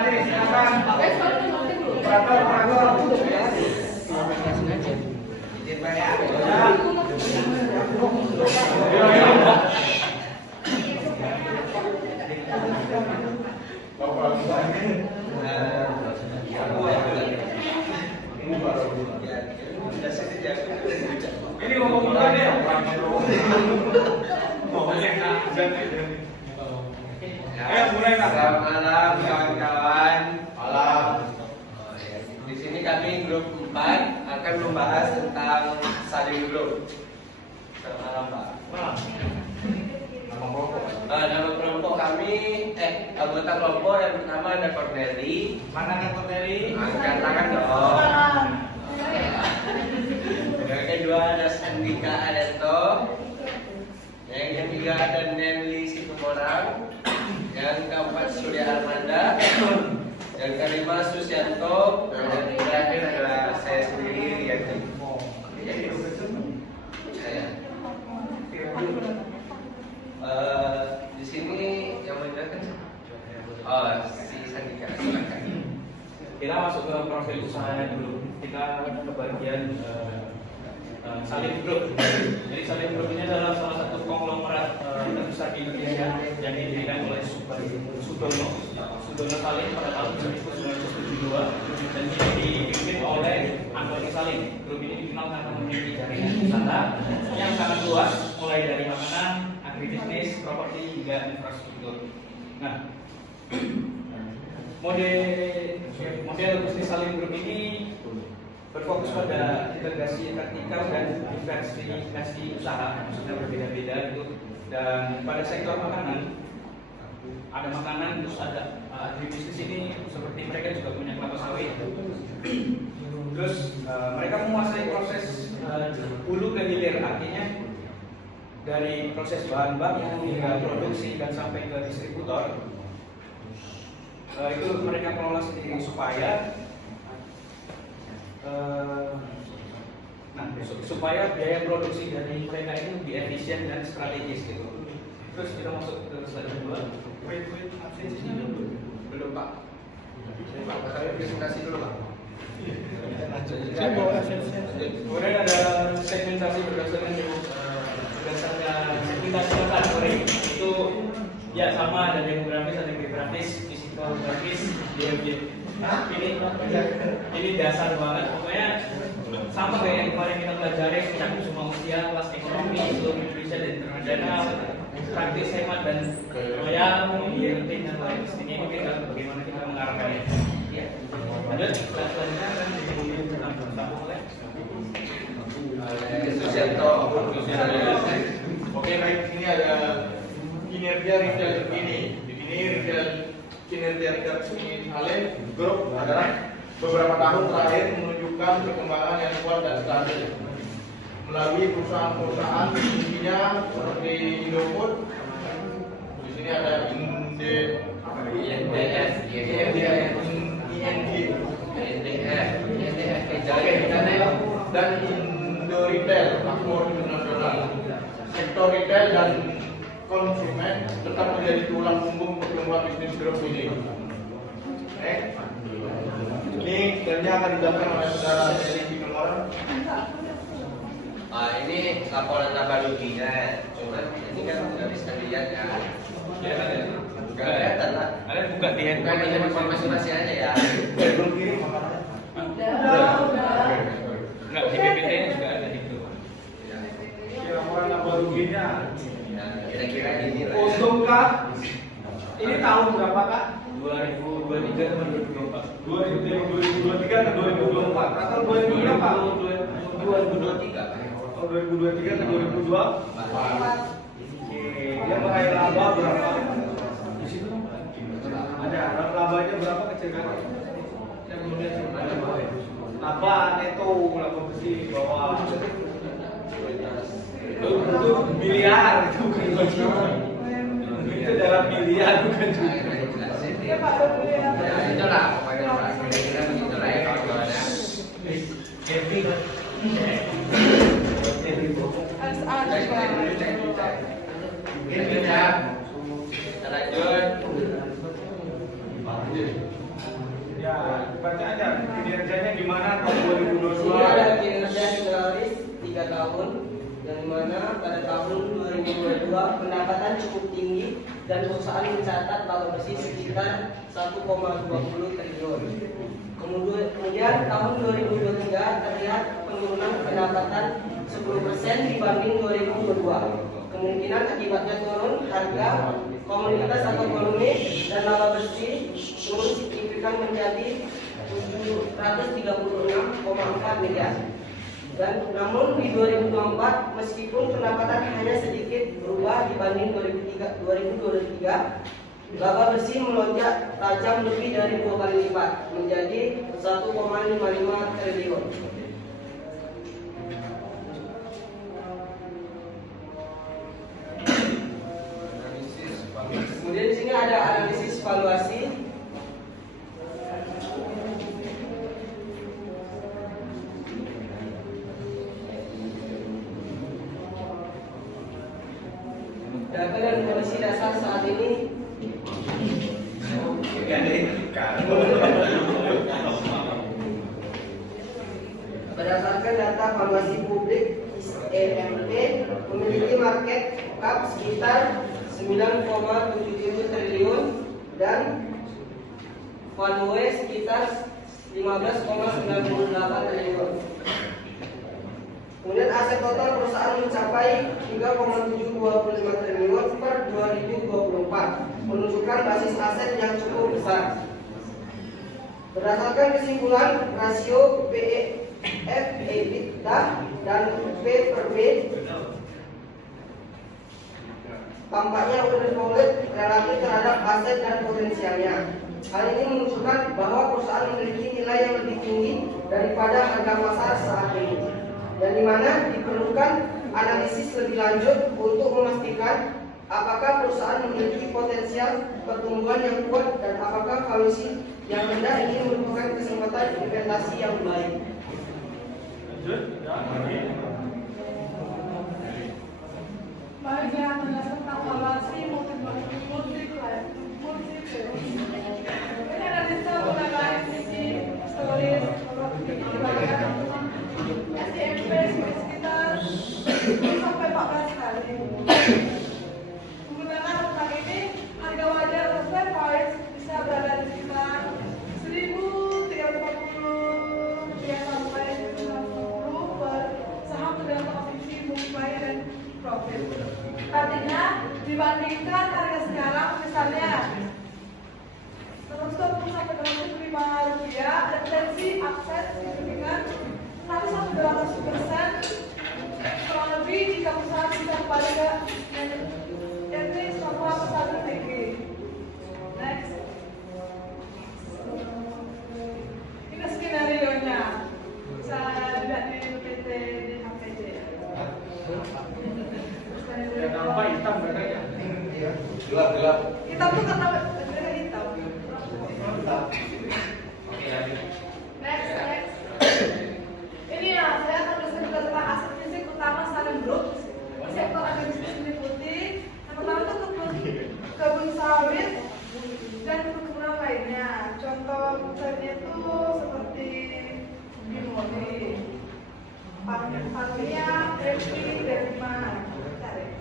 adik, silakan. Izin Pak ya. Ini ngomong deh. Ayo mulai Pak. Selamat malam kawan-kawan. Malam. Di sini kami grup 4 akan membahas tentang saling grup. Selamat malam Pak. Malam. Nama kelompok kami, anggota kelompok yang pertama ada Corneli. Mana ada Corneli? Angkat tangan dong. Yang kedua ada Sandika Adeto. Yang ketiga ada Nelly Situmorang. Yang keempat Surya Armanda. Yang kelima Susianto. Dan terakhir adalah saya sendiri Riyadi. Di sini yang menjelaskan si Sandika. Kita masuk ke profil usahanya dulu. Kita ke bagian Salim Group. Jadi Salim Group ini adalah salah satu konglomerat terbesar di Indonesia yang didirikan oleh Sudono Salim pada tahun 1972 dan ini dipimpin oleh Antoni Salim. Grup ini dikenal karena memiliki jaringan wisata yang sangat luas, mulai dari makanan, agribisnis, properti hingga infrastruktur. Nah, model bisnis Salim Group ini berfokus pada integrasi vertikal dan diversifikasi usaha, maksudnya berbeda-beda gitu. Dan pada sektor makanan, ada makanan terus ada agribisnis ini seperti mereka juga punya kelapa sawit. Terus mereka menguasai proses hulu ke hilir, artinya dari proses bahan baku hingga produksi dan sampai ke distributor. Itu mereka kelola sendiri supaya supaya biaya produksi dari mereka ini lebih efisien dan strategis gitu. Terus kita masuk ke slide kedua. Belum Pak. Pak, saya presentasi dulu Pak. Kemudian ada segmentasi berdasarkan segmentasi latar itu ya sama, ada demografis, ada geografis, psikografis, ini dasar banget, pokoknya sama kayak yang kemarin kita pelajari, mencakup semua usia, kelas ekonomi, seluruh Indonesia dan internasional, praktis hemat dan loyal, penting dan lain sebagainya. Ini mungkin bagaimana kita mengarahkannya. Ya, ada selanjutnya kan dimulai tentang oleh Susianto. Oke, baik, ini ada kinerja retail terkini. Di sini kinerja retail terkini Salim Group adalah beberapa tahun terakhir menunjukkan perkembangan yang kuat dan stabil melalui perusahaan-perusahaan intinya seperti Indofood. Di sini ada dan Indo Retail, Makmur Internasional. Sektor retail dan konsumen tetap menjadi tulang punggung pertumbuhan bisnis grup ini. Ini kerja akan dilakukan oleh saudara Nelly Situmorang. Ini laporan laba ruginya, cuman ini kan nggak bisa dilihat ya. Nggak kelihatan lah. Ada buka di Bukan di handphone masing-masing aja ya. Belum kirim makanan. Enggak, di PPT juga ada di grup. Laporan laba ruginya. Kira-kira ini lah. Untung Kak, ini tahun berapa Kak? 2023 atau 2024? 2023 atau 2024? Atau 2000 berapa? 2023 Pak. Oh, 2023 atau 2024? Dia meraih laba berapa? Di situ ada labanya berapa kecil-kecil? Saya belum lihat laba neto, laba bersih di bawah. Itu miliar, itu bukan juta. Itu dalam miliar bukan juta. Ya itulah pokoknya Pak. Kira-kira begitulah ya kawan-kawannya. Kita lanjut. baca aja kinerjanya gimana tahun Sini 2022. ada kinerja generalis 3 tahun, yang mana pada tahun 2022 pendapatan cukup tinggi dan perusahaan mencatat laba bersih sekitar 1,20 triliun. Kemudian tahun 2023 terlihat penurunan pendapatan 10% dibanding 2022. Kemungkinan akibatnya turun harga komoditas atau ekonomi dan laba bersih turun signifikan menjadi 736,4 miliar. Dan namun di 2024 meskipun pendapatan hanya sedikit berubah dibanding 2023, laba bersih melonjak tajam lebih dari 2 kali lipat menjadi 1,55 triliun. Kemudian di sini ada analisis valuasi. Data dan kondisi dasar saat ini berdasarkan data valuasi publik EMP memiliki market cap sekitar 9,77 triliun dan value sekitar 15,98 triliun. Kemudian aset total perusahaan mencapai 3,725 triliun per 2024, menunjukkan basis aset yang cukup besar. Berdasarkan kesimpulan, rasio PEF EBITDA dan P per B tampaknya undervalued relatif terhadap aset dan potensialnya. Hal ini menunjukkan bahwa perusahaan memiliki nilai yang lebih tinggi daripada harga pasar saat ini, dan di mana diperlukan analisis lebih lanjut untuk memastikan apakah perusahaan memiliki potensial pertumbuhan yang kuat dan apakah valuasi yang rendah ini merupakan kesempatan investasi yang baik. Baik, yang menjelaskan tentang valuasi multiplier. Ini analisa mengenai sisi historis SMP sekitar 10-14 kali. Menggunakan tentang ini, harga wajar untuk spare parts bisa berada di sekitar 1.350 sampai 1.060 per saham tergantung opsi multiplier dan profit. Artinya dibandingkan harga sekarang misalnya 120 sampai 205 rupiah, ada potensi akses signifikan 100-200% kurang lebih jika perusahaan bisa kembali ke ini semua perusahaan tinggi. Next, ini skenario nya bisa dilihat di PT di HPJ. Apa hitam bedanya? Gelap. Hitam tuh karena bedanya hitam. Next. Ini ya, saya akan menuliskan juga tentang aset fisik utama Salim Group. Sektor agribisnis meliputi yang pertama itu kebun sawit dan perkebunan lainnya. Contoh misalnya itu seperti Bimoli, Parmia, Epi, Delima.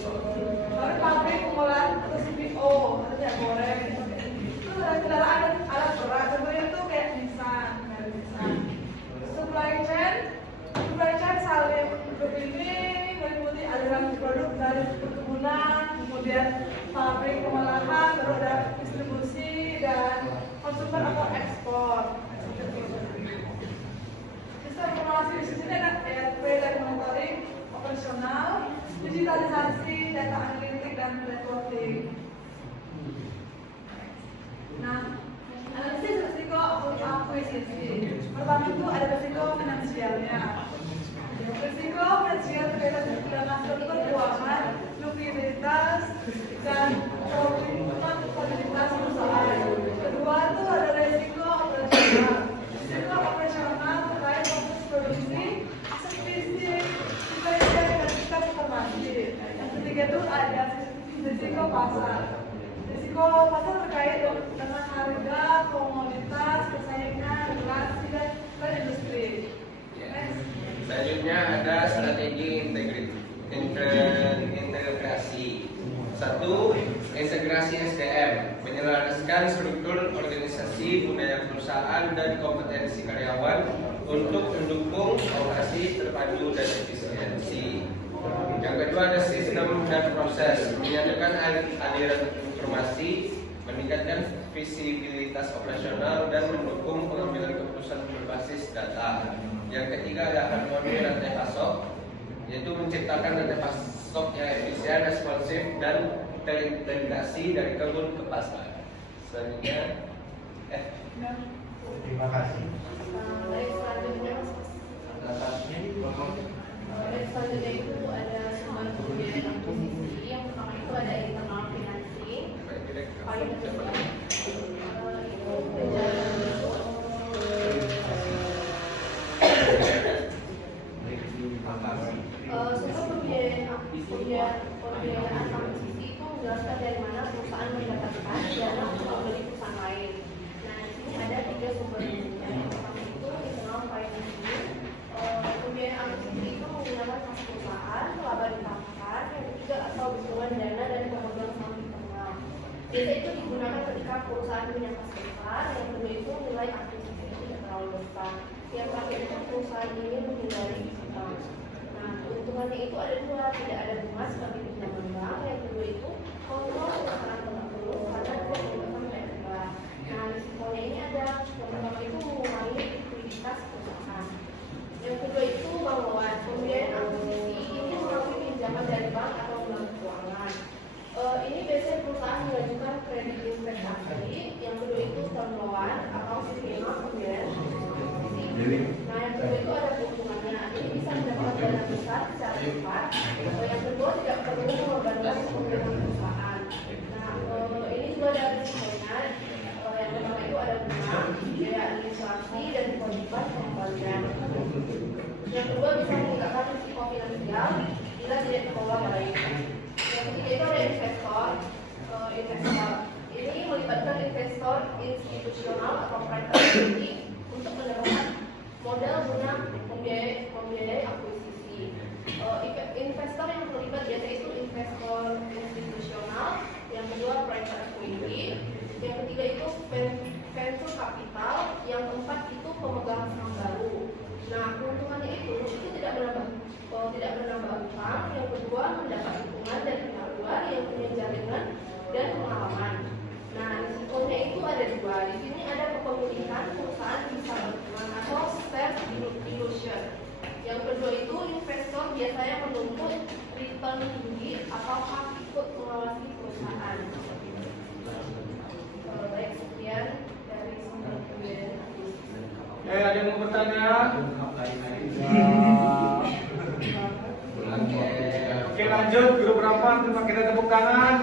Lalu pabrik pengolahan atau CPO atau minyak goreng. Itu ada kendaraan dan alat berat. Contohnya itu kayak Nissan, merek Nissan. Supply chain Salim Group ini meliputi aliran produk dari perkebunan, kemudian pabrik pengolahan, baru ada distribusi dan konsumer atau ekspor. Sistem informasi di sini ada ERP dan monitoring operasional, digitalisasi, data analitik dan reporting. Nah, analisis risiko akuisisi. Pertama itu ada risiko finansialnya. Risiko finansial berkaitan dengan struktur keuangan, likuiditas, dan stabilitas perusahaan. Kedua itu ada risiko operasional. Risiko operasional terkait proses produksi, supply chain dan sistem informasi. Yang ketiga itu ada risiko pasar. Risiko pasar terkait dengan dengan harga, komoditas, persaingan, relasi dan industri. Next. Selanjutnya ada strategi integrasi. Satu, integrasi SDM, menyelaraskan struktur organisasi, budaya perusahaan, dan kompetensi karyawan untuk mendukung operasi terpadu dan efisiensi. Yang kedua ada sistem dan proses, menyatukan aliran informasi, meningkatkan visibilitas operasional, dan mendukung pengambilan keputusan berbasis data. Yang ketiga ada harmoni rantai pasok, yaitu menciptakan rantai pasok yang efisien, responsif, dan terintegrasi dari kebun ke pasar. Selanjutnya, Terima kasih. Baik, selanjutnya selanjutnya itu ada sumber pembiayaan akuisisi. Yang pertama itu ada internal financing. Paling kedua itu penjagaan berikut. Sumber pembiayaan akuisisi itu menjelaskan dari mana perusahaan mendapatkan dana untuk membeli perusahaan lain. Nah, di sini ada 3 sumber pembiayaan. Yang pertama itu internal financing. Pembiayaan akuisisi itu menggunakan kas perusahaan, laba ditambahkan. Yang ketiga atau dukungan dana dari pemegang saham internal. Biasa itu digunakan ketika perusahaan punya kas besar. Yang kedua itu nilai akuisisi itu tidak terlalu besar. Yang terakhir itu perusahaan ini menghindari utang. Nah, keuntungannya itu ada 2, tidak ada bunga sebagai pinjaman bank. Yang kedua itu kontrol perusahaan tetap penuh karena keuntungan tidak. Nah, risikonya ini ada. Yang pertama itu mengurangi likuiditas perusahaan. Yang kedua itu bank loan. Pembiayaan akuisisi ini melalui pinjaman dari bank atau lembaga keuangan. Ini biasanya perusahaan mengajukan kredit investasi. Yang kedua itu term loan atau skema pembiayaan akuisisi. Nah, yang kedua itu ada keuntungannya. Ini bisa mendapatkan dana besar secara cepat. Yang kedua tidak perlu mengorbankan pembiayaan perusahaan. Nah, ini juga ada risikonya. Yang pertama itu ada bunga, biaya administrasi, dan kewajiban pengembalian. Yang kedua bisa meningkatkan risiko finansial bila tidak dikelola baik. Yang ketiga itu ada investor. Ini melibatkan investor institusional atau private equity untuk mendapatkan modal guna membiayai akuisisi. Investor yang terlibat biasa itu investor institusional. Yang kedua private equity. Yang ketiga itu venture capital. Yang keempat itu pemegang saham baru. Nah, keuntungannya itu tidak menambah utang. Yang kedua mendapat dukungan dari pihak luar yang punya jaringan dan pengalaman. Nah, risikonya itu ada 2. Di sini ada kepemilikan perusahaan bisa berkurang atau self dilution. Yang kedua itu investor biasanya menuntut return tinggi atau hak ikut mengawasi perusahaan. Baik, sekian dari sumber pembiayaan akuisisi. Ada yang mau bertanya? Oke, lanjut. Guru berapa? Terima kita tepuk tangan.